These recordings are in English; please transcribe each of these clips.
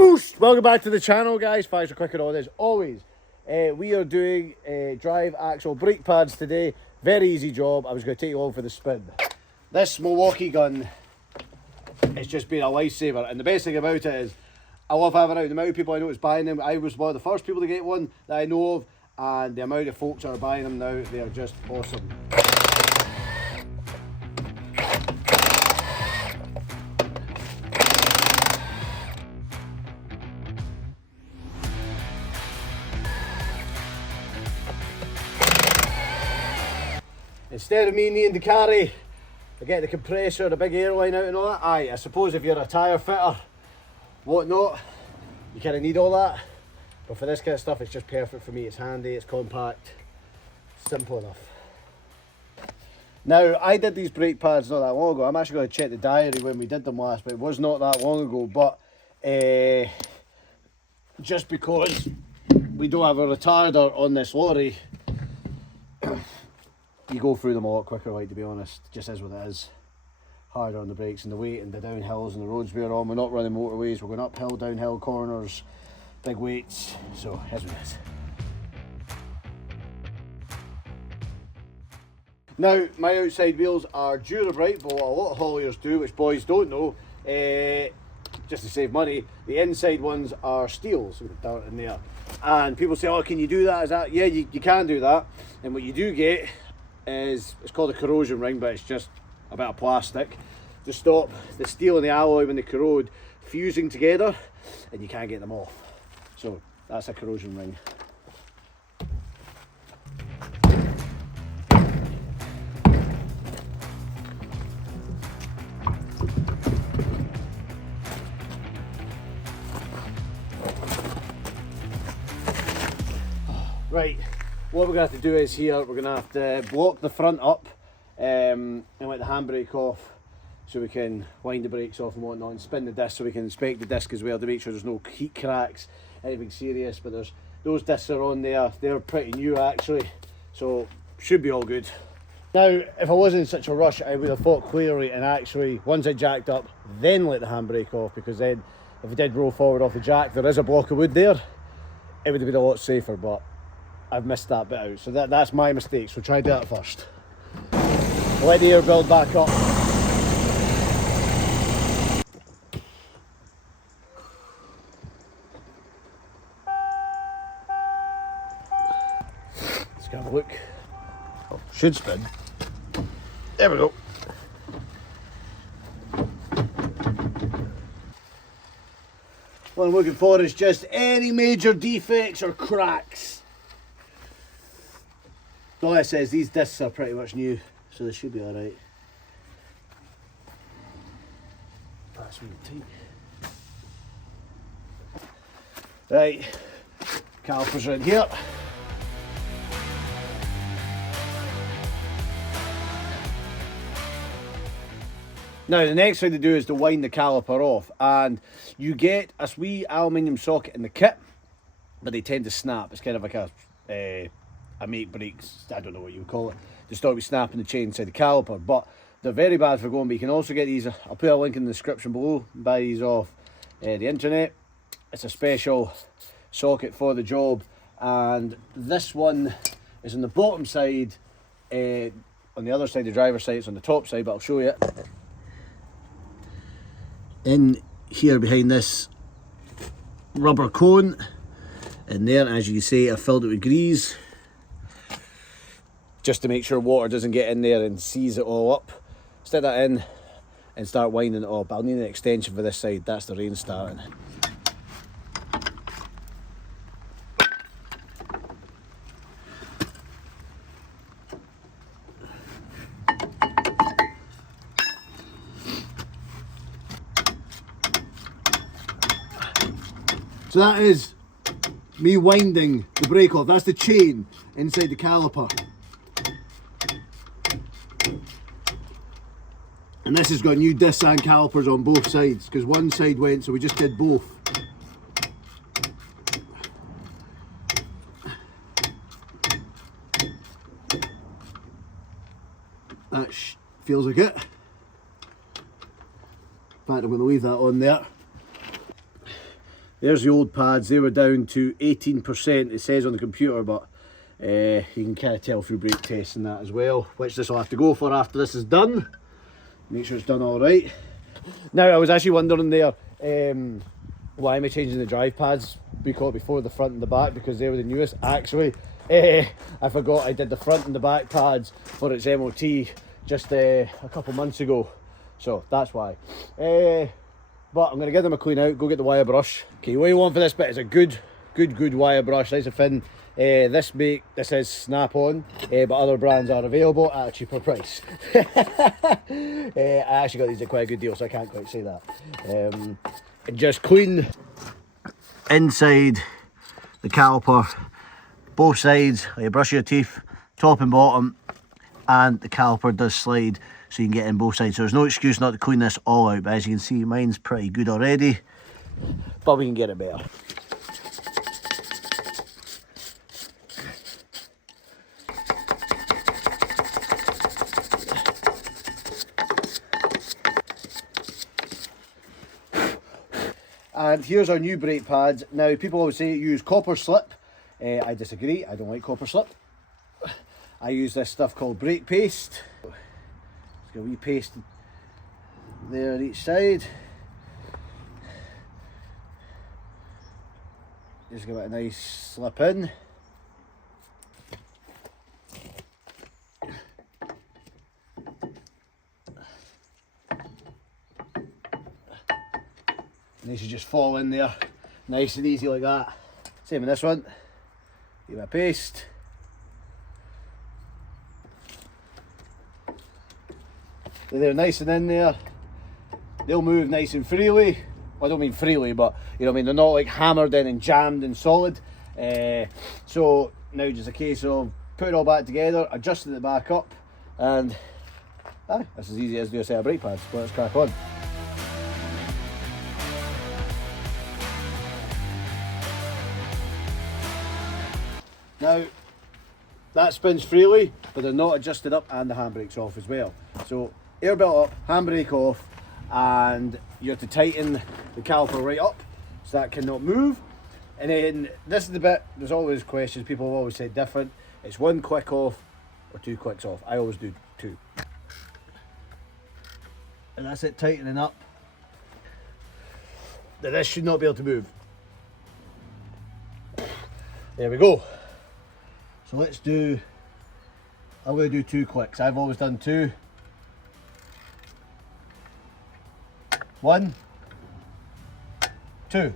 Boost! Welcome back to the channel, guys. Thanks for clicking on. As always, we are doing drive axle brake pads today. Very easy job. I was going to take you on for the spin. This Milwaukee gun has just been a lifesaver, and the best thing about it is I love having out the amount of people I know is buying them. I was one of the first people to get one that I know of, and the amount of folks that are buying them now, they are just awesome. Instead of me needing to carry, I get the compressor, the big airline out and all that. Aye, I suppose if you're a tyre fitter, whatnot, you kind of need all that. But for this kind of stuff, it's just perfect for me. It's handy, it's compact, simple enough. Now, I did these brake pads not that long ago. I'm actually going to check the diary when we did them last, but it was not that long ago. But just because we don't have a retarder on this lorry, you go through them a lot quicker, like, to be honest. Just is what it is. Harder on the brakes and the weight and the downhills and the roads we're on. We're not running motorways, we're going uphill, downhill, corners, big weights. So here's what it is. Now, my outside wheels are Durabrite, but what a lot of hauliers do, which boys don't know, just to save money, the inside ones are steel, so with a dart in there. And people say, oh, can you do that? Is that? Yeah, you can do that. And what you do get is, it's called a corrosion ring, but it's just a bit of plastic to stop the steel and the alloy when they corrode fusing together, and you can't get them off. So that's a corrosion ring. Right, what we're going to have to do is here, we're going to have to block the front up and let the handbrake off so we can wind the brakes off and whatnot, and spin the disc so we can inspect the disc as well to make sure there's no heat cracks, anything serious. But there's those discs are on there, they're pretty new actually, so should be all good. Now, if I wasn't in such a rush, I would have thought clearly and actually, once I jacked up, then let the handbrake off, because then if it did roll forward off the jack, there is a block of wood there, it would have been a lot safer, but I've missed that bit out, so that's my mistake. So try that first. Let the air build back up. Let's have a look. Oh, should spin. There we go. What I'm looking for is just any major defects or cracks. All it says, these discs are pretty much new, so they should be alright. That's really tight. Right, calipers are in here. Now the next thing to do is to wind the caliper off, and you get a wee aluminium socket in the kit, but they tend to snap. It's kind of like a make brakes, I don't know what you would call it, to stop you snapping the chain inside the caliper. But they're very bad for going, but you can also get these. I'll put a link in the description below. Buy these off the internet. It's a special socket for the job, and this one is on the bottom side. On the other side, the driver's side, it's on the top side, but I'll show you. In here behind this rubber cone, in there, as you can see, I filled it with grease, just to make sure water doesn't get in there and seize it all up. Stick that in and start winding it up. I'll need an extension for this side, that's the rain starting. So that is me winding the brake off. That's the chain inside the caliper. And this has got new discs and calipers on both sides, because one side went, so we just did both. That feels like it. In fact, I'm going to leave that on there. There's the old pads, they were down to 18%, it says on the computer, but you can kind of tell through brake tests and that as well, which this will have to go for after this is done. Make sure it's done all right. Now, I was actually wondering there, why am I changing the drive pads before the front and the back, because they were the newest. Actually, I forgot I did the front and the back pads for its MOT just a couple months ago, so that's why. But I'm going to give them a clean out, go get the wire brush. Okay, what you want for this bit is a good wire brush, nice and thin. This is Snap-on, but other brands are available at a cheaper price. I actually got these at quite a good deal, so I can't quite say that. And just clean inside the caliper, both sides. You brush your teeth, top and bottom, and the caliper does slide, so you can get in both sides. So there's no excuse not to clean this all out, but as you can see, mine's pretty good already, but we can get it better. And here's our new brake pads. Now, people always say use copper slip. I disagree, I don't like copper slip. I use this stuff called brake paste. Just got a wee paste there on each side. Just give it a nice slip in. And they should just fall in there, nice and easy like that. Same with this one. Give it a paste. They're nice and in there. They'll move nice and freely. Well, I don't mean freely, but you know what I mean, they're not like hammered in and jammed and solid. So now just a case of putting it all back together, adjusting it back up, and that's as easy as do a set of brake pads. Let's crack on. Now, that spins freely, but they're not adjusted up, and the handbrake's off as well. So, air belt up, handbrake off, and you have to tighten the caliper right up, so that cannot move. And then, this is the bit, there's always questions, people have always said different. It's one click off, or two clicks off. I always do two. And that's it, tightening up. Now this should not be able to move. There we go. So let's do, I'm going to do two clicks. I've always done two. 1, 2.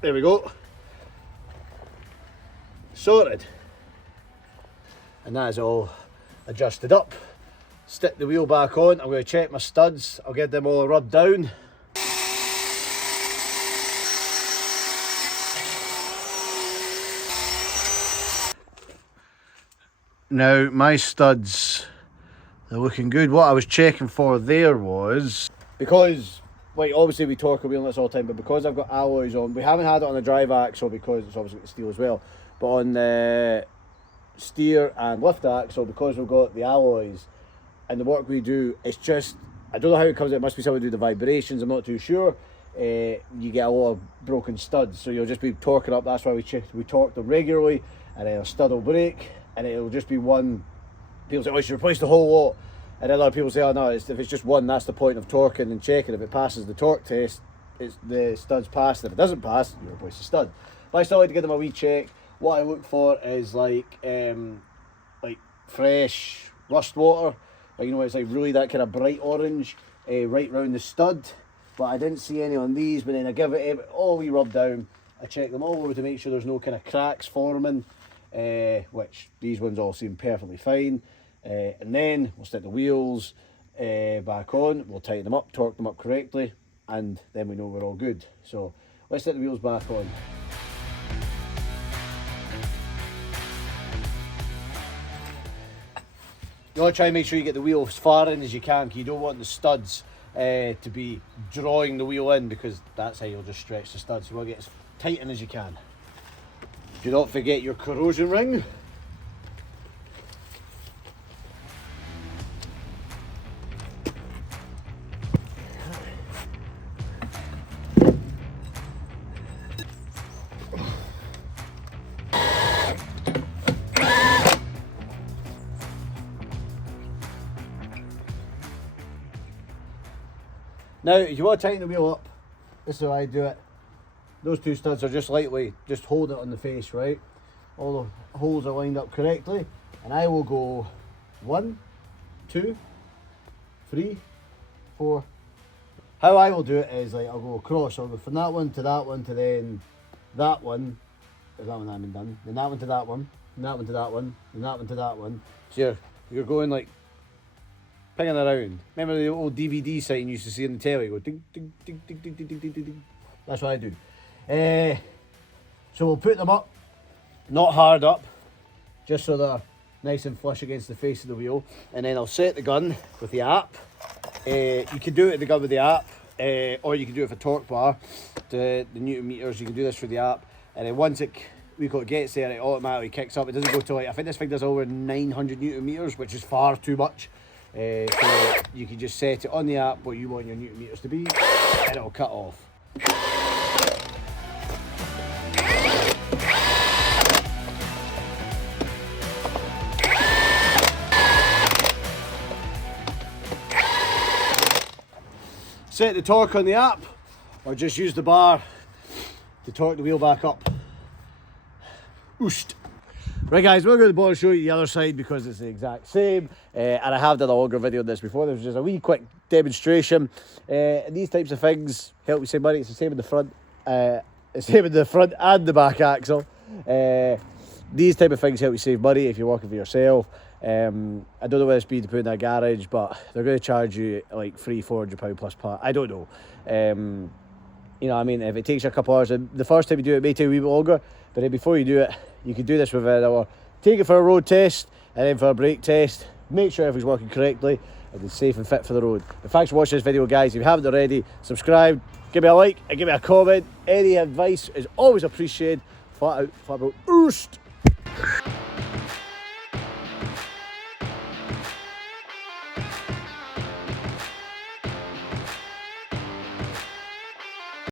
There we go. Sorted. And that is all adjusted up. Stick the wheel back on. I'm going to check my studs. I'll get them all rubbed down. Now, my studs, they're looking good. What I was checking for there was, because, like, obviously we torque a wheel on this all the time, but because I've got alloys on, we haven't had it on the drive axle because it's obviously got steel as well, but on the steer and lift axle, because we've got the alloys and the work we do, it's just, I don't know how it comes out. It must be something to do with the vibrations, I'm not too sure. You get a lot of broken studs, so you'll just be torquing up. That's why we torque them regularly, and then a stud will break, and it'll just be one. People say, oh, you should replace the whole lot, and then other people say, oh no, if it's just one, that's the point of torquing and checking. If it passes the torque test, it's the stud's passed. If it doesn't pass, you replace the stud. But I still like to give them a wee check. What I look for is like fresh rust water, like, you know, it's like really that kind of bright orange right round the stud. But I didn't see any on these. But then I give it all we rub down. I check them all over to make sure there's no kind of cracks forming, which these ones all seem perfectly fine. And then we'll stick the wheels back on. We'll tighten them up, torque them up correctly, and then we know we're all good. So let's stick the wheels back on. You want to try and make sure you get the wheel as far in as you can, because you don't want the studs to be drawing the wheel in, because that's how you'll just stretch the studs. You want to get as tight in as you can. Do not forget your corrosion ring. Now, if you want to tighten the wheel up, this is how I do it. Those two studs are just lightly, just hold it on the face, right? All the holes are lined up correctly, and I will go 1, 2, 3, 4. How I will do it is like I'll go across. I'll go from that one to that one to then that one. Is that one hasn't been done? Then that one to that one, and that one to that one, and that one to that one. So you're going like pinging around. Remember the old DVD sign you used to see on the telly? Go ding ding ding ding ding ding ding ding ding. That's what I do. So we'll put them up, not hard up, just so they're nice and flush against the face of the wheel. And then I'll set the gun with the app. You can do it with the gun with the app, or you can do it for torque bar, the newton meters. You can do this for the app, and then once it gets there, it automatically kicks up. It doesn't go to like, I think this thing does over 900 newton meters, which is far too much. So you can just set it on the app what you want your newton meters to be, and it'll cut off. Set the torque on the app, or just use the bar to torque the wheel back up. Ooshed. Right guys, we're going to go and show you the other side because it's the exact same, and I have done a longer video on this before. This was just a wee quick demonstration. These types of things help you save money. It's the same in the front, it's the same in the front and the back axle. These type of things help you save money if you're working for yourself. I don't know whether it's been to put in a garage, but they're going to charge you like £300-400 plus part. I don't know. You know what I mean? If it takes you a couple hours, the first time you do it, it may take a wee bit longer, but then before you do it, you can do this within an hour. Take it for a road test, and then for a brake test. Make sure everything's working correctly, and it's safe and fit for the road. And thanks for watching this video, guys. If you haven't already, subscribe, give me a like, and give me a comment. Any advice is always appreciated. Flat out, flat out, oost!